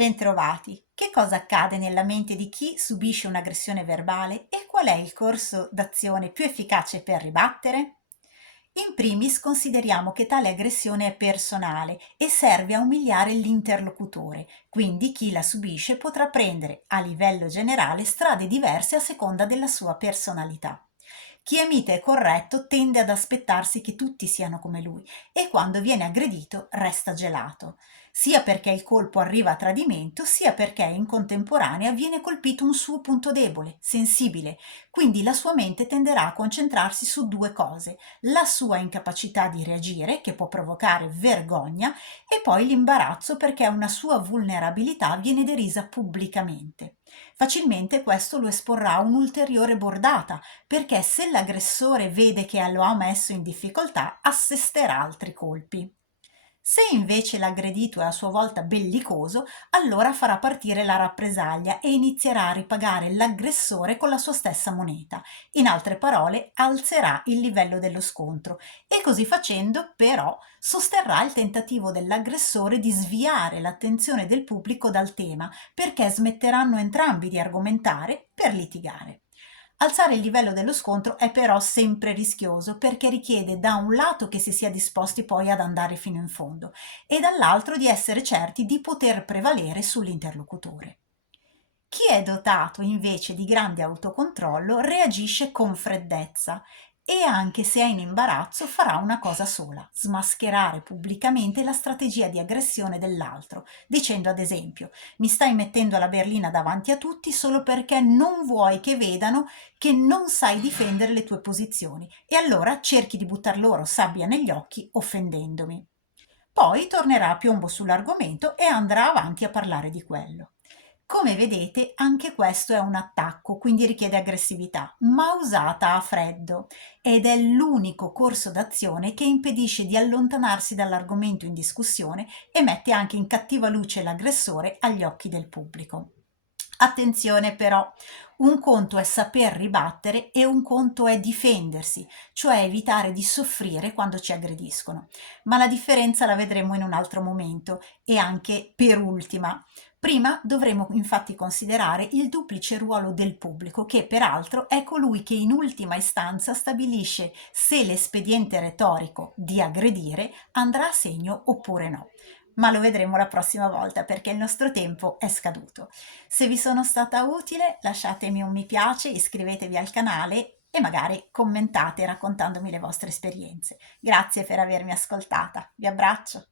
Bentrovati. Che cosa accade nella mente di chi subisce un'aggressione verbale e qual è il corso d'azione più efficace per ribattere? In primis consideriamo che tale aggressione è personale e serve a umiliare l'interlocutore, quindi chi la subisce potrà prendere, a livello generale, strade diverse a seconda della sua personalità. Chi è mite e corretto tende ad aspettarsi che tutti siano come lui e quando viene aggredito resta gelato, sia perché il colpo arriva a tradimento, sia perché in contemporanea viene colpito un suo punto debole, sensibile, quindi la sua mente tenderà a concentrarsi su due cose: la sua incapacità di reagire, che può provocare vergogna, e poi l'imbarazzo perché una sua vulnerabilità viene derisa pubblicamente. Facilmente questo lo esporrà a un'ulteriore bordata, perché se l'aggressore vede che lo ha messo in difficoltà, assesterà altri colpi. Se invece l'aggredito è a sua volta bellicoso, allora farà partire la rappresaglia e inizierà a ripagare l'aggressore con la sua stessa moneta. In altre parole, alzerà il livello dello scontro e così facendo, però, sosterrà il tentativo dell'aggressore di sviare l'attenzione del pubblico dal tema, perché smetteranno entrambi di argomentare per litigare. Alzare il livello dello scontro è però sempre rischioso perché richiede da un lato che si sia disposti poi ad andare fino in fondo e dall'altro di essere certi di poter prevalere sull'interlocutore. Chi è dotato invece di grande autocontrollo reagisce con freddezza e anche se è in imbarazzo farà una cosa sola: smascherare pubblicamente la strategia di aggressione dell'altro, dicendo ad esempio: mi stai mettendo la berlina davanti a tutti solo perché non vuoi che vedano che non sai difendere le tue posizioni e allora cerchi di buttar loro sabbia negli occhi offendendomi. Poi tornerà a piombo sull'argomento e andrà avanti a parlare di quello. Come vedete, anche questo è un attacco, quindi richiede aggressività, ma usata a freddo, ed è l'unico corso d'azione che impedisce di allontanarsi dall'argomento in discussione e mette anche in cattiva luce l'aggressore agli occhi del pubblico. Attenzione però, un conto è saper ribattere e un conto è difendersi, cioè evitare di soffrire quando ci aggrediscono. Ma la differenza la vedremo in un altro momento e anche per ultima. Prima dovremo infatti considerare il duplice ruolo del pubblico, che peraltro è colui che in ultima istanza stabilisce se l'espediente retorico di aggredire andrà a segno oppure no. Ma lo vedremo la prossima volta perché il nostro tempo è scaduto. Se vi sono stata utile, lasciatemi un mi piace, iscrivetevi al canale e magari commentate raccontandomi le vostre esperienze. Grazie per avermi ascoltata. Vi abbraccio.